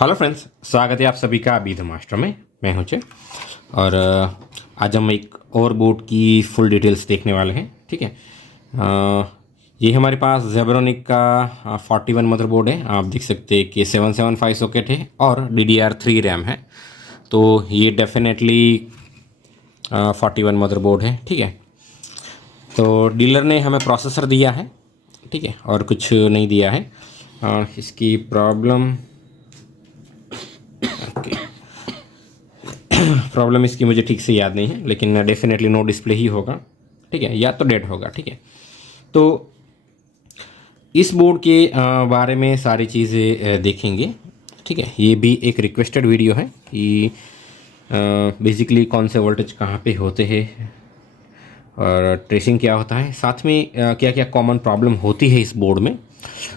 Hello friends, स्वागत है आप सभी का अभी मास्टर में। मैं हूं चे और आज हम एक और बोर्ड की फुल डिटेल्स देखने वाले हैं। ठीक है। ये हमारे पास जेब्रोनिक का 41 मदरबोर्ड है। आप देख सकते हैं कि 775 सॉकेट है और DDR3 रैम है। तो ये डेफिनेटली 41 मदरबोर्ड है। ठीक है। तो डीलर ने हमें प्रोसेसर दिया है, ठीक है, और कुछ नहीं दिया है। इसकी प्रॉब्लम प्रॉब्लम इसकी मुझे ठीक से याद नहीं है, लेकिन डेफिनेटली नो डिस्प्ले ही होगा। ठीक है, या तो डेड होगा। ठीक है। तो इस बोर्ड के बारे में सारी चीज़ें देखेंगे। ठीक है। ये भी एक रिक्वेस्टेड वीडियो है कि बेसिकली कौन से वोल्टेज कहाँ पे होते हैं और ट्रेसिंग क्या होता है, साथ में क्या क्या कॉमन प्रॉब्लम होती है इस बोर्ड में,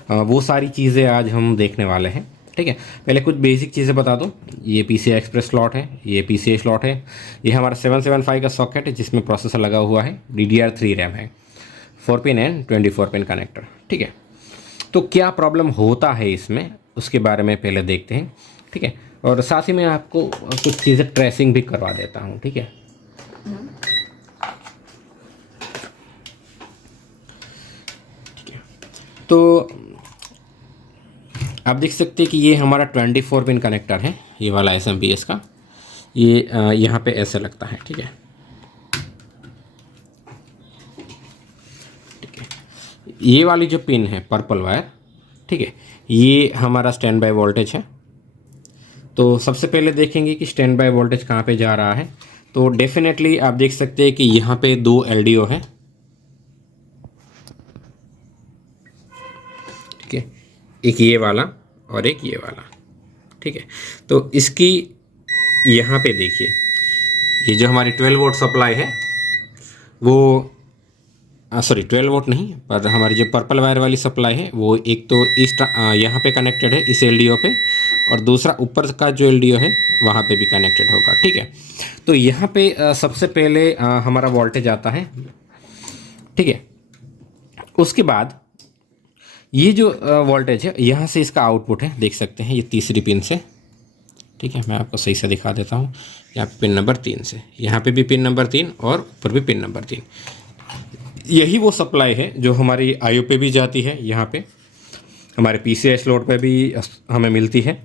वो सारी चीज़ें आज हम देखने वाले हैं। ठीक है। पहले कुछ बेसिक चीज़ें बता दूं। ये PCI एक्सप्रेस स्लॉट है, ये PCI स्लॉट है, ये हमारा 775 का सॉकेट है जिसमें प्रोसेसर लगा हुआ है, DDR3 रैम है, 4 पिन एंड 24 पिन कनेक्टर। ठीक है। तो क्या प्रॉब्लम होता है इसमें, उसके बारे में पहले देखते हैं। ठीक है। और साथ ही मैं आपको कुछ चीज़ें ट्रेसिंग भी करवा देता हूँ। ठीक है। तो आप देख सकते हैं कि ये हमारा 24 पिन कनेक्टर है, ये वाला SMPS का। ये यहाँ पे ऐसे लगता है। ठीक है। ठीक है। ये वाली जो पिन है पर्पल वायर, ठीक है, ये हमारा स्टैंड बाय वोल्टेज है। तो सबसे पहले देखेंगे कि स्टैंड बाय वोल्टेज कहाँ पे जा रहा है। तो डेफिनेटली आप देख सकते हैं कि यहाँ पे दो LDO है। ठीक है। एक ये वाला और एक ये वाला। ठीक है। तो इसकी यहाँ पे देखिए, ये जो हमारी 12 वोल्ट सप्लाई है वो, सॉरी 12 वोल्ट नहीं, पर हमारी जो पर्पल वायर वाली सप्लाई है वो एक तो इस यहाँ पे कनेक्टेड है इस LDO पे, और दूसरा ऊपर का जो LDO है वहाँ पे भी कनेक्टेड होगा। ठीक है। तो यहाँ पे सबसे पहले हमारा वोल्टेज आता है। ठीक है। उसके बाद ये जो वोल्टेज है यहाँ से इसका आउटपुट है, देख सकते हैं ये तीसरी पिन से। ठीक है, मैं आपको सही से दिखा देता हूँ। यहाँ पे पिन नंबर 3 से, यहाँ पे भी पिन नंबर 3 और ऊपर भी पिन नंबर 3। यही वो सप्लाई है जो हमारी IO पे भी जाती है, यहाँ पे हमारे PCI स्लॉट पे भी हमें मिलती है।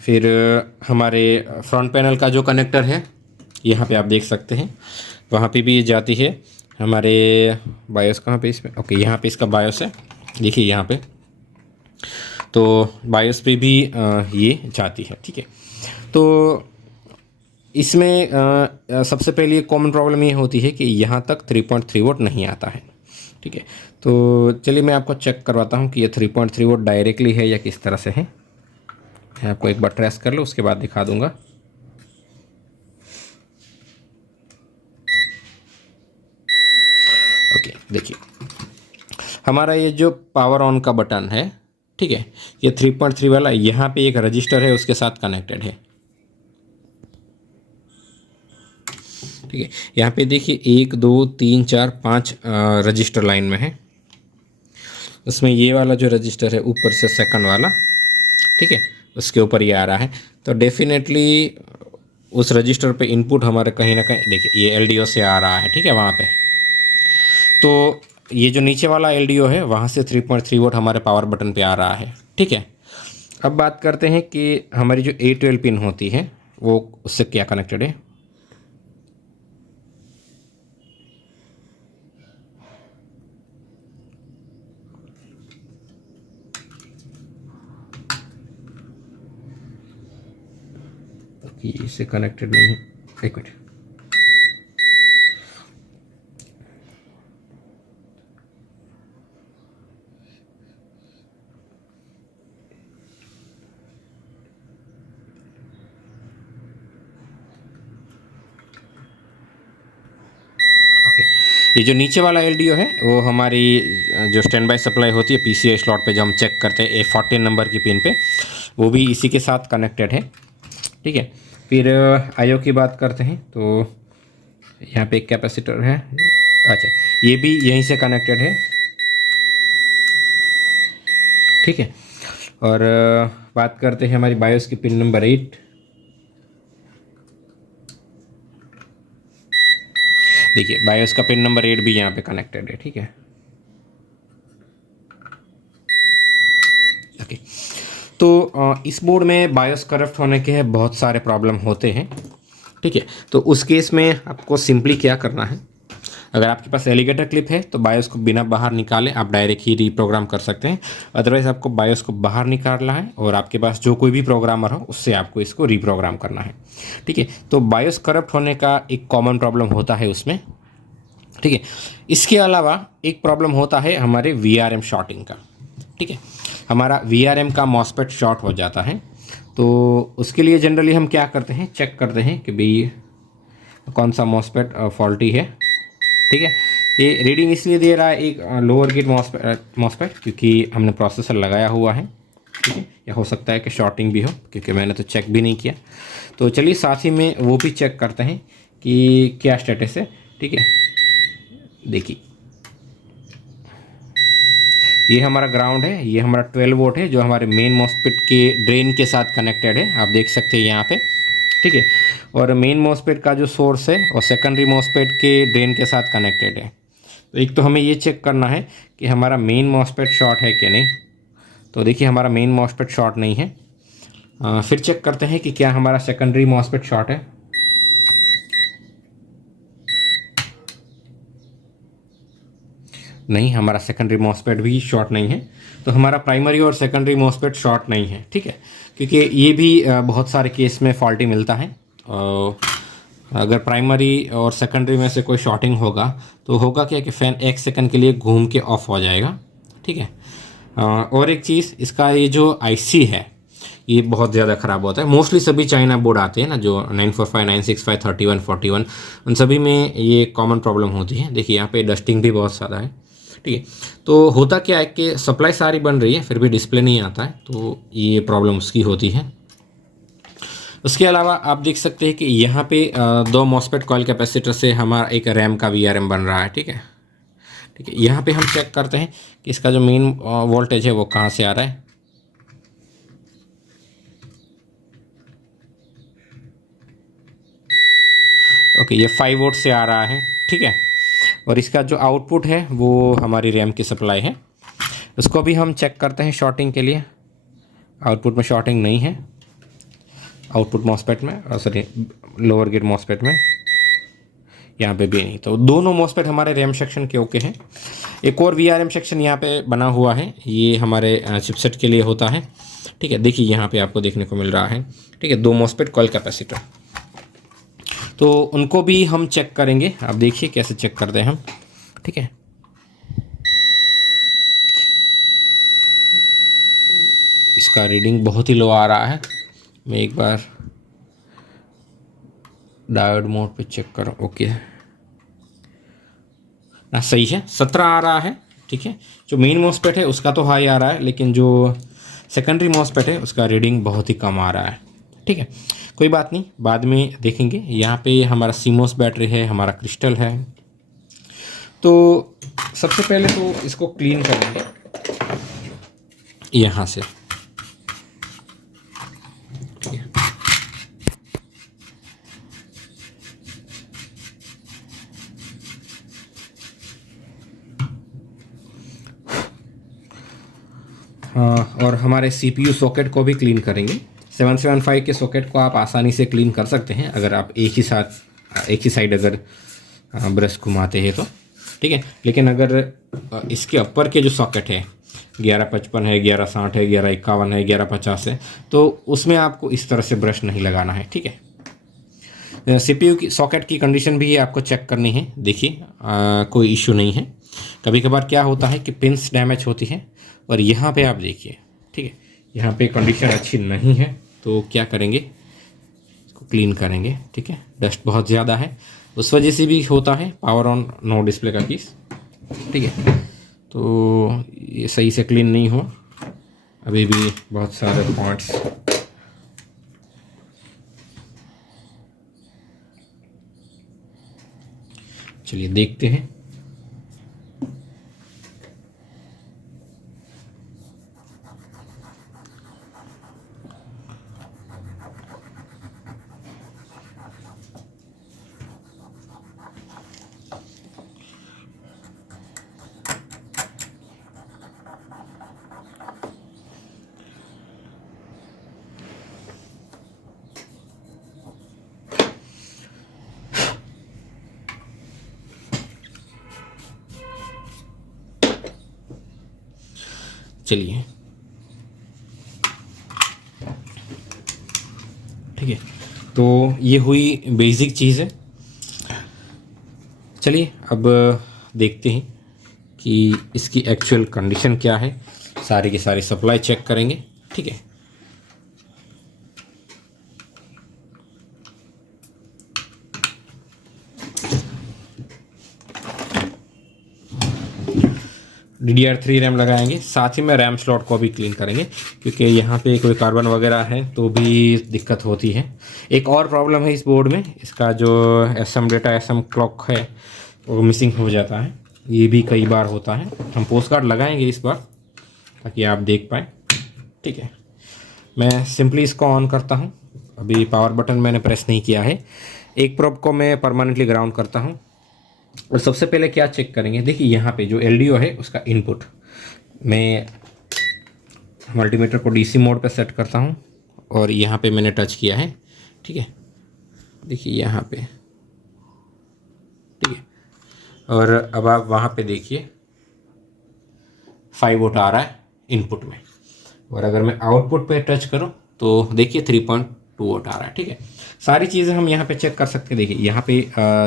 फिर हमारे फ्रंट पैनल का जो कनेक्टर है यहाँ पे आप देख सकते हैं, वहाँ पे भी ये जाती है। हमारे बायोस कहाँ पे इसमें, ओके, यहाँ पे इसका बायोस है, देखिए यहाँ पे। तो बायोस पे भी ये जाती है। ठीक है। तो इसमें सबसे पहले कॉमन प्रॉब्लम ये होती है कि यहाँ तक 3.3 वोल्ट नहीं आता है। ठीक है। तो चलिए मैं आपको चेक करवाता हूँ कि ये 3.3 वोल्ट डायरेक्टली है या किस तरह से है। मैं आपको एक बार ट्रेस कर लो, उसके बाद दिखा दूंगा। ओके, देखिए हमारा ये जो पावर ऑन का बटन है, ठीक है, ये 3.3 वाला यहाँ पे एक रजिस्टर है उसके साथ कनेक्टेड है। ठीक है। यहाँ पे देखिए 1 2 3 4 5 रजिस्टर लाइन में है। उसमें ये वाला जो रजिस्टर है ऊपर से सेकंड वाला, ठीक है, उसके ऊपर ये आ रहा है। तो डेफिनेटली उस रजिस्टर पे इनपुट हमारे कहीं ना कहीं, देखिए ये LDO से आ रहा है। ठीक है, वहाँ पे। तो ये जो नीचे वाला LDO है वहाँ से 3.3 वोल्ट हमारे पावर बटन पे आ रहा है। ठीक है। अब बात करते हैं कि हमारी जो A12 पिन होती है वो उससे क्या कनेक्टेड है। इससे कनेक्टेड नहीं है, एक मिनट। ओके, ये जो नीचे वाला LDO है वो हमारी जो स्टैंड बाय सप्लाई होती है PCI स्लॉट पे, जो हम चेक करते हैं A14 नंबर की पिन पे, वो भी इसी के साथ कनेक्टेड है। ठीक है। फिर IO की बात करते हैं तो यहाँ पे एक कैपेसिटर है, अच्छा, ये भी यहीं से कनेक्टेड है। ठीक है। और बात करते हैं हमारी बायोस की पिन नंबर 8। देखिए बायोस का पिन नंबर 8 भी यहाँ पे कनेक्टेड है, ठीक है। ओके, तो इस बोर्ड में बायोस करप्ट होने के बहुत सारे प्रॉब्लम होते हैं, ठीक है। तो उस केस में आपको सिंपली क्या करना है, अगर आपके पास एलिगेटर क्लिप है तो बायोस को बिना बाहर निकाले आप डायरेक्ट ही रीप्रोग्राम कर सकते हैं। अदरवाइज़ आपको बायोस को बाहर निकालना है और आपके पास जो कोई भी प्रोग्रामर हो उससे आपको इसको रीप्रोग्राम करना है, ठीक है। तो बायोस करप्ट होने का एक कॉमन प्रॉब्लम होता है उसमें, ठीक है। इसके अलावा एक प्रॉब्लम होता है हमारे VRM शॉर्टिंग का, ठीक है। हमारा VRM का मॉसफेट शॉर्ट हो जाता है, तो उसके लिए जनरली हम क्या करते हैं, चेक करते हैं कि भाई कौन सा मॉसफेट फॉल्टी है, ठीक है। ये रीडिंग इसलिए दे रहा है एक लोअर गेट मॉसफेट क्योंकि हमने प्रोसेसर लगाया हुआ है, ठीक है। या हो सकता है कि शॉर्टिंग भी हो क्योंकि मैंने तो चेक भी नहीं किया। तो चलिए साथ ही में वो भी चेक करते हैं कि क्या स्टेटस है, ठीक है। देखिए ये हमारा ग्राउंड है, ये हमारा 12 वोल्ट है जो हमारे मेन मॉसफेट के ड्रेन के साथ कनेक्टेड है, आप देख सकते हैं यहाँ पे, ठीक है। और मेन मॉसफेट का जो सोर्स है और सेकेंडरी मॉसफेट के ड्रेन के साथ कनेक्टेड है। तो एक तो हमें ये चेक करना है कि हमारा मेन मॉसफेट शॉर्ट है कि नहीं। तो देखिए हमारा मेन मॉसफेट शॉर्ट नहीं है। फिर चेक करते हैं कि क्या हमारा सेकेंडरी मॉसफेट शॉर्ट है। नहीं, हमारा सेकेंडरी मॉसफेट भी शॉर्ट नहीं है। तो हमारा प्राइमरी और सेकेंडरी मॉसफेट शॉर्ट नहीं है, ठीक है। क्योंकि ये भी बहुत सारे केस में फॉल्टी मिलता है। अगर प्राइमरी और सेकेंडरी में से कोई शॉर्टिंग होगा तो होगा क्या कि फ़ैन 1 सेकंड के लिए घूम के ऑफ हो जाएगा, ठीक है। और एक चीज़, इसका ये जो आईसी है ये बहुत ज़्यादा ख़राब होता है। मोस्टली सभी चाइना बोर्ड आते हैं ना जो 945, 965, 31, 41, उन सभी में ये कॉमन प्रॉब्लम होती है। देखिए यहाँ पे डस्टिंग भी बहुत ज़्यादा है, ठीक है। तो होता क्या है कि सप्लाई सारी बन रही है फिर भी डिस्प्ले नहीं आता है, तो ये प्रॉब्लम उसकी होती है। उसके अलावा आप देख सकते हैं कि यहाँ पे 2 मॉसफेट कॉइल कैपेसिटर से हमारा एक रैम का VRM बन रहा है, ठीक है। ठीक है, यहाँ पे हम चेक करते हैं कि इसका जो मेन वोल्टेज है वो कहाँ से आ रहा है। ओके, ये 5 वोल्ट से आ रहा है, ठीक है। और इसका जो आउटपुट है वो हमारी रैम की सप्लाई है। उसको भी हम चेक करते हैं शॉर्टिंग के लिए। आउटपुट में शॉर्टिंग नहीं है, आउटपुट मॉसफेट में, सॉरी लोअर गेट मॉसफेट में यहाँ पे भी नहीं। तो दोनों मॉसफेट हमारे रैम सेक्शन के ओके हैं। एक और VRM सेक्शन यहाँ पे बना हुआ है, ये हमारे चिपसेट के लिए होता है, ठीक है। देखिए यहाँ पे आपको देखने को मिल रहा है, ठीक है, 2 मॉसफेट कॉइल कैपेसिटर। तो उनको भी हम चेक करेंगे, आप देखिए कैसे चेक करते हैं हम, ठीक है। इसका रीडिंग बहुत ही लो आ रहा है, मैं एक बार डायोड मोड पे चेक करो। ओके ना, सही है, 17 आ रहा है, ठीक है। जो मेन मॉसफेट है उसका तो हाई आ रहा है, लेकिन जो सेकेंडरी मॉसफेट है उसका रीडिंग बहुत ही कम आ रहा है, ठीक है। कोई बात नहीं, बाद में देखेंगे। यहाँ पे हमारा सीमोस बैटरी है, हमारा क्रिस्टल है। तो सबसे पहले तो इसको क्लीन करेंगे यहाँ से, ठीक है। हाँ, और हमारे CPU सॉकेट को भी क्लीन करेंगे। 775 के सॉकेट को आप आसानी से क्लीन कर सकते हैं अगर आप एक ही साइड अगर ब्रश घुमाते हैं तो, ठीक है। लेकिन अगर इसके ऊपर के जो सॉकेट है 1155 है, 1160 है, 1151 है, 1150 है, तो उसमें आपको इस तरह से ब्रश नहीं लगाना है, ठीक है। CPU की सॉकेट की कंडीशन भी आपको चेक करनी है। देखिए कोई इशू नहीं है। कभी कभार क्या होता है कि पिंस डैमेज होती है, और यहाँ पे आप देखिए, ठीक है, यहाँ पे कंडीशन अच्छी नहीं है, तो क्या करेंगे, इसको क्लीन करेंगे, ठीक है। डस्ट बहुत ज़्यादा है, उस वजह से भी होता है पावर ऑन नो डिस्प्ले का केस, ठीक है। तो ये सही से क्लीन नहीं हुआ, अभी भी बहुत सारे पॉइंट्स। चलिए देखते हैं। चलिए, ठीक है, तो ये हुई बेसिक चीज़ है। चलिए अब देखते हैं कि इसकी एक्चुअल कंडीशन क्या है। सारी की सारी सप्लाई चेक करेंगे, ठीक है। DDR3 रैम लगाएंगे, साथ ही में रैम स्लॉट को भी क्लीन करेंगे, क्योंकि यहाँ पे कोई कार्बन वगैरह है तो भी दिक्कत होती है। एक और प्रॉब्लम है इस बोर्ड में, इसका जो SM डेटा SM क्लॉक है वो मिसिंग हो जाता है, ये भी कई बार होता है। हम पोस्ट कार्ड लगाएंगे इस बार ताकि आप देख पाएँ, ठीक है। मैं सिंपली इसको ऑन करता हूँ, अभी पावर बटन मैंने प्रेस नहीं किया है। एक प्रोब को मैं परमानेंटली ग्राउंड करता हूँ और सबसे पहले क्या चेक करेंगे, देखिए यहाँ पे जो LDO है उसका इनपुट, मैं मल्टीमीटर को DC मोड पे सेट करता हूँ और यहाँ पे मैंने टच किया है, ठीक है। देखिए यहाँ पे, ठीक है, और अब आप वहाँ पे देखिए 5 वोल्ट आ रहा है इनपुट में, और अगर मैं आउटपुट पे टच करूँ तो देखिए 3.2 वोल्ट आ रहा है, ठीक है। सारी चीज़ें हम यहाँ पे चेक कर सकते हैं। देखिए यहाँ पे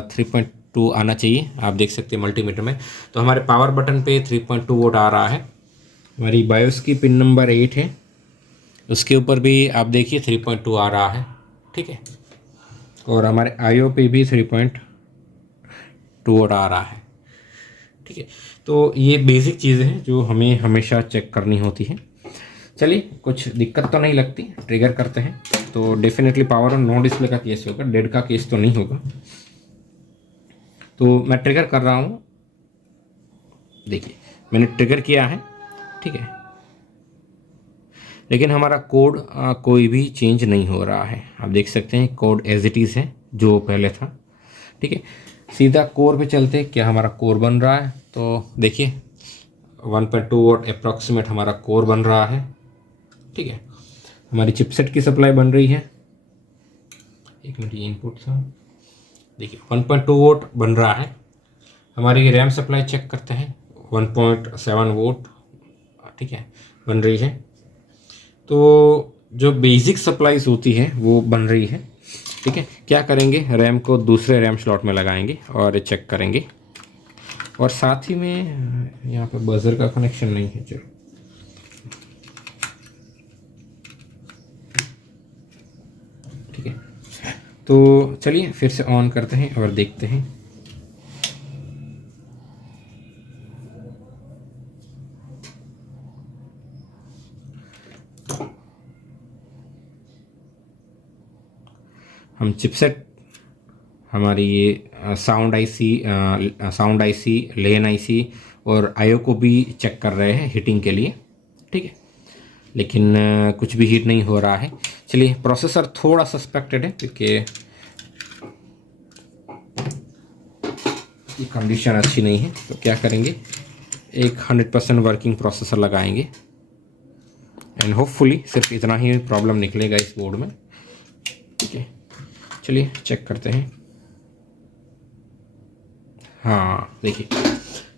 3.2 आना चाहिए, आप देख सकते हैं मल्टीमीटर में। तो हमारे पावर बटन पे 3.2 वोल्ट आ रहा है। हमारी बायोस की पिन नंबर 8 है, उसके ऊपर भी आप देखिए 3.2 आ रहा है, ठीक है। और हमारे IO पे भी 3.2 वोल्ट आ रहा है, ठीक है। तो ये बेसिक चीज़ें हैं जो हमें हमेशा चेक करनी होती हैं। चलिए, कुछ दिक्कत तो नहीं लगती, ट्रिगर करते हैं तो definitely power on no display का केस होगा, डेड का केस तो नहीं होगा। तो मैं ट्रिगर कर रहा हूँ, देखिए मैंने ट्रिगर किया है, ठीक है, लेकिन हमारा कोड कोई भी चेंज नहीं हो रहा है। आप देख सकते हैं कोड एज इट इज़ है जो पहले था, ठीक है। सीधा कोर पे चलते, क्या हमारा कोर बन रहा है, तो देखिए 1.2 वोल्ट अप्रॉक्सीमेट हमारा कोर बन रहा है, ठीक है। हमारी चिपसेट की सप्लाई बन रही है, एक मिनट, ये इनपुट था, देखिए 1.2 वोल्ट बन रहा है। हमारी रैम सप्लाई चेक करते हैं, 1.7 वोल्ट, ठीक है, बन रही है। तो जो बेसिक सप्लाईज होती है वो बन रही है, ठीक है। क्या करेंगे, रैम को दूसरे रैम स्लॉट में लगाएंगे और चेक करेंगे। और साथ ही में यहाँ पे बजर का कनेक्शन नहीं है, चलो, ठीक है। तो चलिए फिर से ऑन करते हैं और देखते हैं। हम चिपसेट, हमारी ये साउंड आईसी, लेन आईसी और IO को भी चेक कर रहे हैं हीटिंग के लिए, ठीक है, लेकिन कुछ भी हीट नहीं हो रहा है। चलिए, प्रोसेसर थोड़ा सस्पेक्टेड है क्योंकि कंडीशन अच्छी नहीं है। तो क्या करेंगे, एक 100% वर्किंग प्रोसेसर लगाएंगे एंड होपफुली सिर्फ इतना ही प्रॉब्लम निकलेगा इस बोर्ड में, ठीक है। चलिए चेक करते हैं। हाँ देखिए,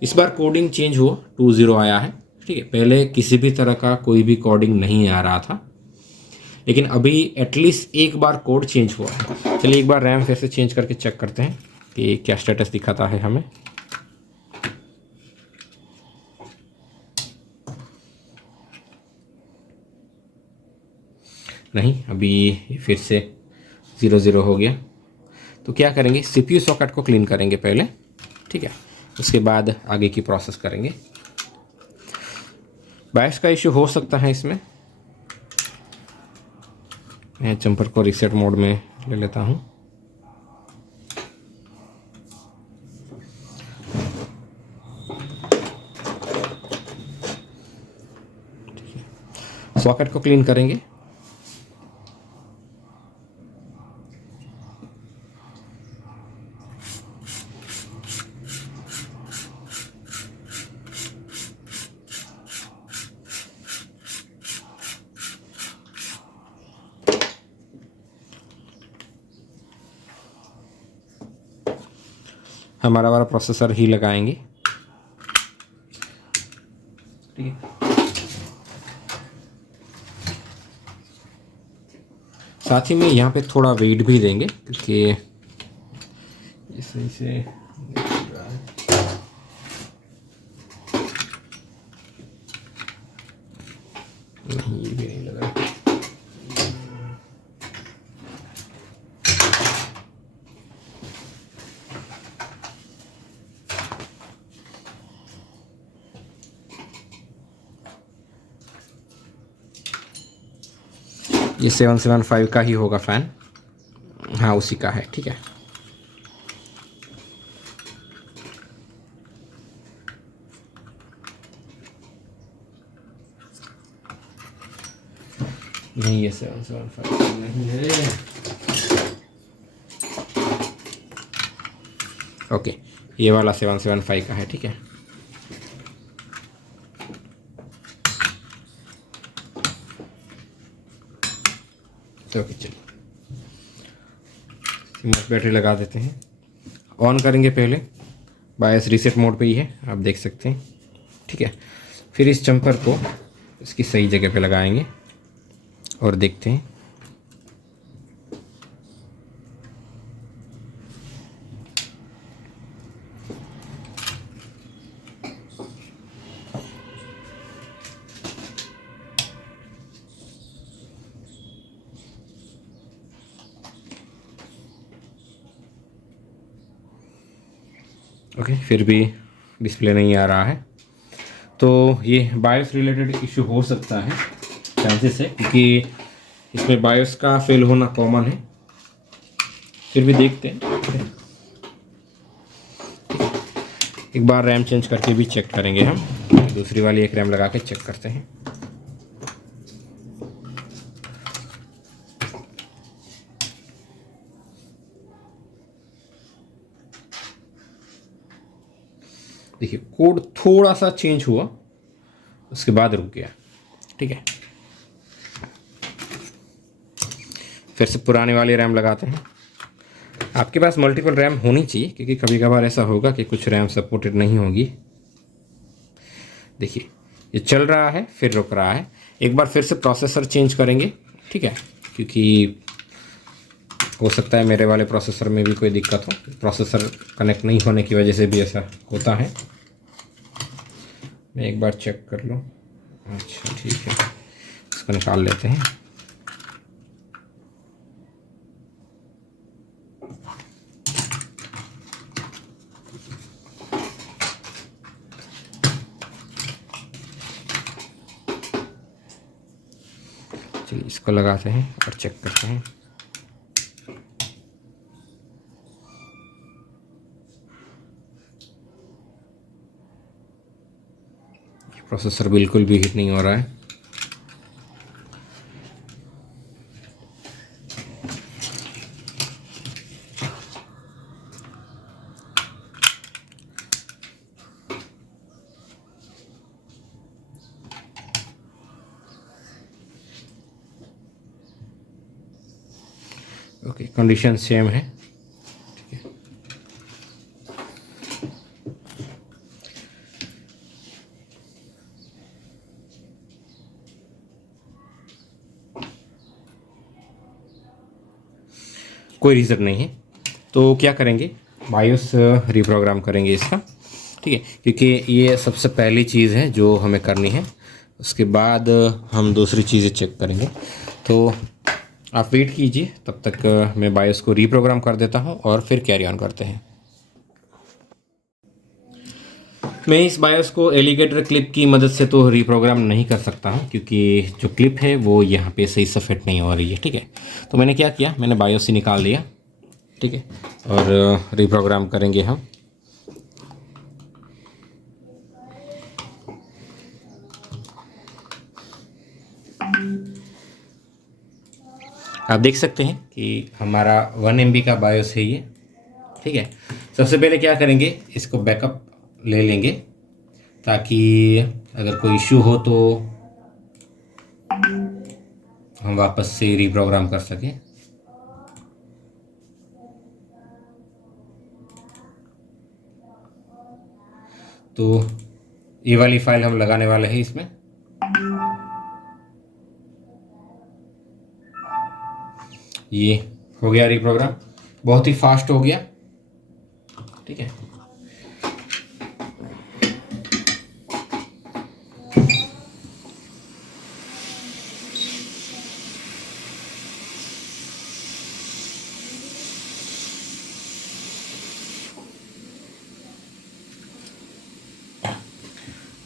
इस बार कोडिंग चेंज हुआ, 2.0 आया है, ठीक है। पहले किसी भी तरह का कोई भी कोडिंग नहीं आ रहा था, लेकिन अभी एटलीस्ट एक बार कोड चेंज हुआ है। चलिए एक बार रैम फिर से चेंज करके चेक करते हैं कि क्या स्टेटस दिखाता है हमें। नहीं, अभी फिर से 0.0 हो गया। तो क्या करेंगे, CPU सॉकेट को क्लीन करेंगे पहले, ठीक है, उसके बाद आगे की प्रोसेस करेंगे। बायस का इश्यू हो सकता है इसमें, मैं जंपर को रीसेट मोड में ले लेता हूँ। सॉकेट को क्लीन करेंगे। हमारा वाला प्रोसेसर ही लगाएंगे, ठीक है। साथ ही में यहाँ पे थोड़ा वेट भी देंगे क्योंकि ये सही से नहीं, ये भी नहीं लग रहा। ये 775 का ही होगा फ़ैन, हाँ उसी का है, ठीक है। नहीं, ये 775 नहीं है। ओके, ये वाला 775 का है, ठीक है। ओके चलिए, बैटरी लगा देते हैं। ऑन करेंगे पहले, बायस रीसेट मोड पे ही है, आप देख सकते हैं, ठीक है। फिर इस जंपर को इसकी सही जगह पे लगाएंगे और देखते हैं। ओके, फिर भी डिस्प्ले नहीं आ रहा है, तो ये बायोस रिलेटेड इशू हो सकता है, चांसेस है, क्योंकि इसमें बायोस का फेल होना कॉमन है। फिर भी देखते हैं, एक बार रैम चेंज करके भी चेक करेंगे हम। दूसरी वाली एक रैम लगा के चेक करते हैं। देखिए कोड थोड़ा सा चेंज हुआ, उसके बाद रुक गया, ठीक है। फिर से पुराने वाली रैम लगाते हैं। आपके पास मल्टीपल रैम होनी चाहिए, क्योंकि कभी कभार ऐसा होगा कि कुछ रैम सपोर्टेड नहीं होगी। देखिए ये चल रहा है, फिर रुक रहा है। एक बार फिर से प्रोसेसर चेंज करेंगे, ठीक है, क्योंकि हो सकता है मेरे वाले प्रोसेसर में भी कोई दिक्कत हो, प्रोसेसर कनेक्ट नहीं होने की वजह से भी ऐसा होता है। मैं एक बार चेक कर लूँ। अच्छा ठीक है, इसको निकाल लेते हैं। चलिए इसको लगाते हैं और चेक करते हैं। प्रोसेसर बिल्कुल भी हीट नहीं हो रहा है। ओके, कंडीशन सेम है, ठीक है। कोई रीज़न नहीं है, तो क्या करेंगे, बायोस रिप्रोग्राम करेंगे इसका, ठीक है, क्योंकि ये सबसे पहली चीज़ है जो हमें करनी है। उसके बाद हम दूसरी चीज़ें चेक करेंगे। तो आप वेट कीजिए, तब तक मैं बायोस को रिप्रोग्राम कर देता हूँ और फिर कैरी ऑन करते हैं। मैं इस बायोस को एलिगेटर क्लिप की मदद से तो रिप्रोग्राम नहीं कर सकता हूँ, क्योंकि जो क्लिप है वो यहाँ पे सही से फिट नहीं हो रही है, ठीक है। तो मैंने क्या किया, मैंने बायोस से निकाल लिया, ठीक है, और रिप्रोग्राम करेंगे हम। आप देख सकते हैं कि हमारा 1 MB का बायोस है ये, ठीक है। सबसे पहले क्या करेंगे, इसको बैकअप ले लेंगे, ताकि अगर कोई इशू हो तो हम वापस से रिप्रोग्राम कर सकें। तो ये वाली फाइल हम लगाने वाले हैं इसमें। ये हो गया रीप्रोग्राम, बहुत ही फास्ट हो गया। ठीक है,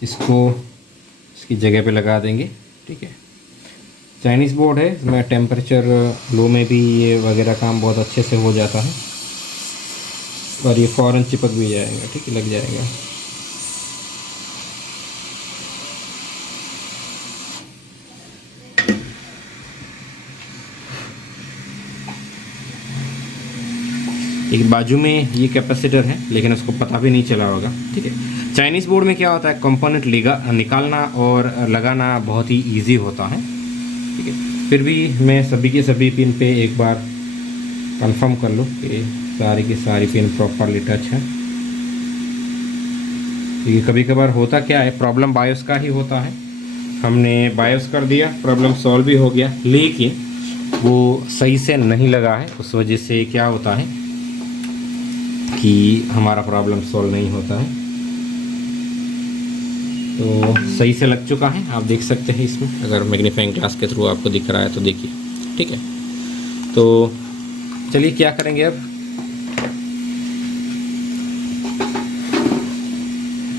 इसको इसकी जगह पे लगा देंगे। ठीक है, चाइनीज़ बोर्ड है, इसमें टेम्परेचर लो में भी ये वगैरह काम बहुत अच्छे से हो जाता है और ये फ़ौरन चिपक भी जाएगा। ठीक है, लग जाएगा। एक बाजू में ये कैपेसिटर है, लेकिन उसको पता भी नहीं चला होगा। ठीक है, चाइनीज़ बोर्ड में क्या होता है, कंपोनेंट निकालना और लगाना बहुत ही इजी होता है। ठीक है, फिर भी मैं सभी के सभी पिन पे एक बार कंफर्म कर लूँ कि सारी की सारी पिन प्रॉपरली टच है। ये कभी कभार होता क्या है, प्रॉब्लम बायोस का ही होता है। हमने बायोस कर दिया, प्रॉब्लम सॉल्व भी हो गया, लेकिन वो सही से नहीं लगा है। उस वजह से क्या होता है कि हमारा प्रॉब्लम सॉल्व नहीं होता है। तो सही से लग चुका है, आप देख सकते हैं इसमें, अगर मैग्नीफाइंग ग्लास के थ्रू आपको दिख रहा है तो देखिए। ठीक है, तो चलिए क्या करेंगे अब,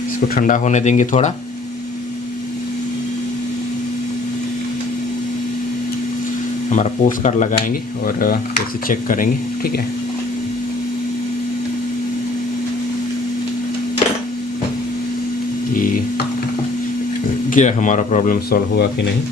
इसको ठंडा होने देंगे थोड़ा। हमारा पोस्ट कार्ड लगाएंगे और इसे चेक करेंगे। ठीक है, कि क्या हमारा प्रॉब्लम सॉल्व हुआ कि नहीं।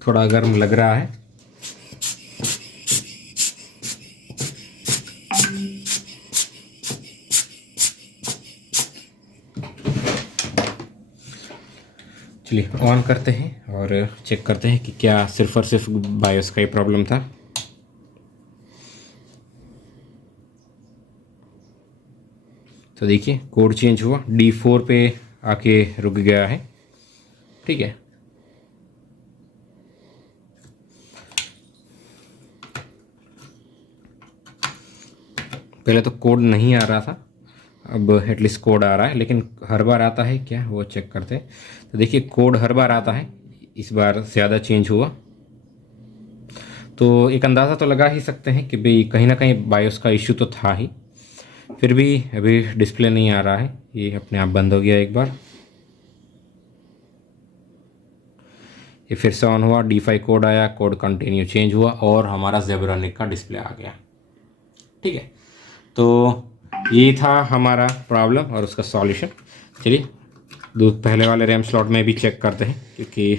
थोड़ा गर्म लग रहा है। चलिए ऑन करते हैं और चेक करते हैं कि क्या सिर्फ और सिर्फ बायोस का ही प्रॉब्लम था। तो देखिए कोड चेंज हुआ, D4 पे आके रुक गया है। ठीक है, पहले तो कोड नहीं आ रहा था, अब एटलीस्ट कोड आ रहा है, लेकिन हर बार आता है क्या वो चेक करते हैं। तो देखिए कोड हर बार आता है, इस बार ज़्यादा चेंज हुआ। तो एक अंदाज़ा तो लगा ही सकते हैं कि भाई कहीं ना कहीं बायोस का इशू तो था ही। फिर भी अभी डिस्प्ले नहीं आ रहा है, ये अपने आप बंद हो गया। एक बार ये फिर से ऑन हुआ, D5 कोड आया, कोड कंटिन्यू चेंज हुआ और हमारा ज़ेब्रानिक का डिस्प्ले आ गया। ठीक है, तो ये था हमारा प्रॉब्लम और उसका सॉल्यूशन। चलिए पहले वाले रैम स्लॉट में भी चेक करते हैं, क्योंकि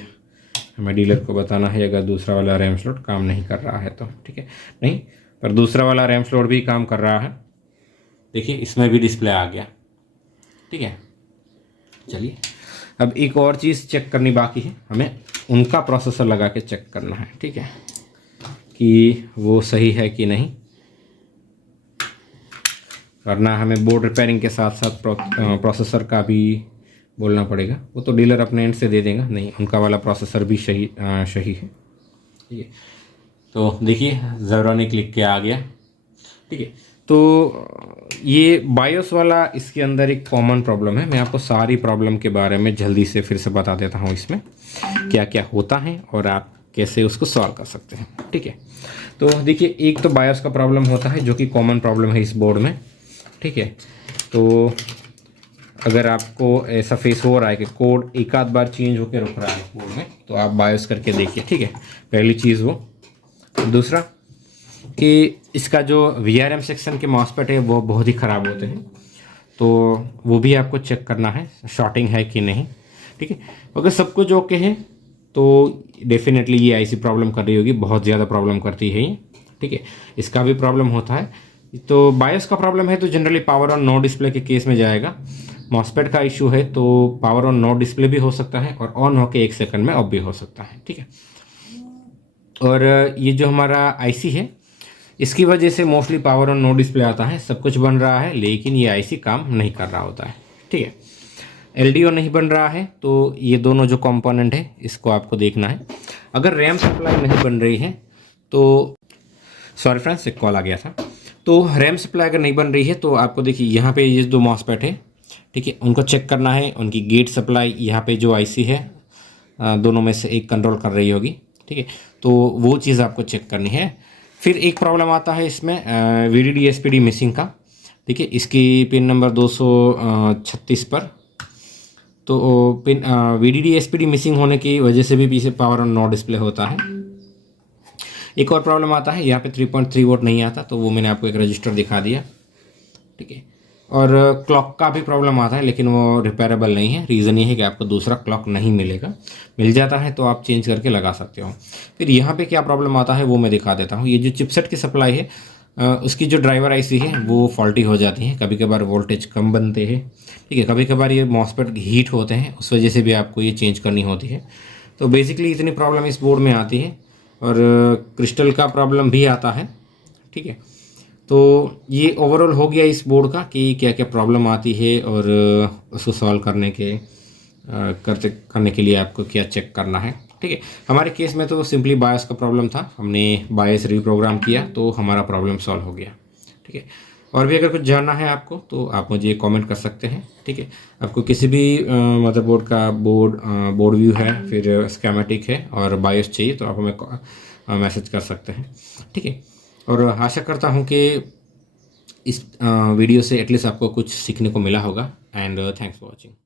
हमें डीलर को बताना है अगर दूसरा वाला रैम स्लॉट काम नहीं कर रहा है तो। ठीक है, नहीं पर दूसरा वाला रैम स्लॉट भी काम कर रहा है। देखिए इसमें भी डिस्प्ले आ गया। ठीक है, चलिए अब एक और चीज़ चेक करनी बाकी है, हमें उनका प्रोसेसर लगा के चेक करना है। ठीक है, कि वो सही है कि नहीं, वरना हमें बोर्ड रिपेयरिंग के साथ साथ प्रोसेसर का भी बोलना पड़ेगा। वो तो डीलर अपने एंड से दे देगा, नहीं उनका वाला प्रोसेसर भी सही है। ठीक है, तो देखिए ज़ेब्रानिक लिख के आ गया। ठीक है, तो ये बायोस वाला इसके अंदर एक कॉमन प्रॉब्लम है। मैं आपको सारी प्रॉब्लम के बारे में जल्दी से फिर से बता देता हूँ, इसमें क्या क्या होता है और आप कैसे उसको सॉल्व कर सकते हैं। ठीक है, तो देखिए एक तो बायोस का प्रॉब्लम होता है जो कि कॉमन प्रॉब्लम है इस बोर्ड में। ठीक है, तो अगर आपको ऐसा फेस हो रहा है कि कोड एक आध बार चेंज होकर रुक रहा है बोर्ड में, तो आप बायोस करके देखिए। ठीक है, पहली चीज़ वो। दूसरा कि इसका जो VRM सेक्शन के मॉसफेट है वो बहुत ही ख़राब होते हैं, तो वो भी आपको चेक करना है शॉर्टिंग है कि नहीं। ठीक है, अगर सब कुछ ओके है तो डेफिनेटली ये IC प्रॉब्लम कर रही होगी, बहुत ज़्यादा प्रॉब्लम करती है ये। ठीक है, इसका भी प्रॉब्लम होता है। तो बायोस का प्रॉब्लम है तो generally power on no display के केस में जाएगा। मॉसफेट का इशू है तो पावर ऑन नो डिस्प्ले भी हो सकता है और ऑन होके 1 सेकंड में ऑफ भी हो सकता है, ठीक है। और ये जो हमारा आईसी है इसकी वजह से mostly power on no display आता है, सब कुछ बन रहा है लेकिन ये आईसी काम नहीं कर रहा होता है, ठीक है। एलडीओ नहीं बन रहा है तो ये दोनों जो कंपोनेंट है इसको आपको देखना है। अगर रैम सप्लाई नहीं बन रही है तो सॉरी फ्रेंड्स, एक कॉल आ गया था। तो रैम सप्लाई अगर नहीं बन रही है तो आपको देखिए यहाँ पे ये 2 मॉसफेट है, ठीक है, उनको चेक करना है। उनकी गेट सप्लाई यहाँ पे जो आईसी है दोनों में से एक कंट्रोल कर रही होगी, ठीक है, तो वो चीज़ आपको चेक करनी है। फिर एक प्रॉब्लम आता है इसमें VDD SPD मिसिंग का, ठीक है, इसकी पिन नंबर 236 पर। तो पिन VDD SPD मिसिंग होने की वजह से भी पीछे पावर ऑन नो डिस्प्ले होता है। एक और प्रॉब्लम आता है यहाँ पे 3.3 वोल्ट नहीं आता, तो वो मैंने आपको एक रजिस्टर दिखा दिया, ठीक है। और क्लॉक का भी प्रॉब्लम आता है लेकिन वो रिपेयरेबल नहीं है। रीज़न ये है कि आपको दूसरा क्लॉक नहीं मिलेगा, मिल जाता है तो आप चेंज करके लगा सकते हो। फिर यहाँ पे क्या प्रॉब्लम आता है वो मैं दिखा देता हूँ। ये जो चिपसेट की सप्लाई है उसकी जो ड्राइवर आईसी है वो फॉल्टी हो जाती है, कभी कभार वोल्टेज कम बनते हैं, ठीक है, कभी कभार ये मॉसफेट हीट होते हैं, उस वजह से भी आपको ये चेंज करनी होती है। तो बेसिकली इतनी प्रॉब्लम इस बोर्ड में आती है। और क्रिस्टल का प्रॉब्लम भी आता है, ठीक है। तो ये ओवरऑल हो गया इस बोर्ड का कि क्या क्या प्रॉब्लम आती है और उसको सॉल्व करने के लिए आपको क्या चेक करना है, ठीक है। हमारे केस में तो सिंपली बायस का प्रॉब्लम था, हमने बायस रीप्रोग्राम किया तो हमारा प्रॉब्लम सॉल्व हो गया, ठीक है। और भी अगर कुछ जानना है आपको तो आप मुझे कमेंट कर सकते हैं, ठीक है। आपको किसी भी मदरबोर्ड का बोर्ड व्यू है, फिर स्कीमेटिक है और बायोस चाहिए तो आप हमें मैसेज कर सकते हैं, ठीक है। और आशा करता हूँ कि इस वीडियो से एटलीस्ट आपको कुछ सीखने को मिला होगा। And thanks for watching.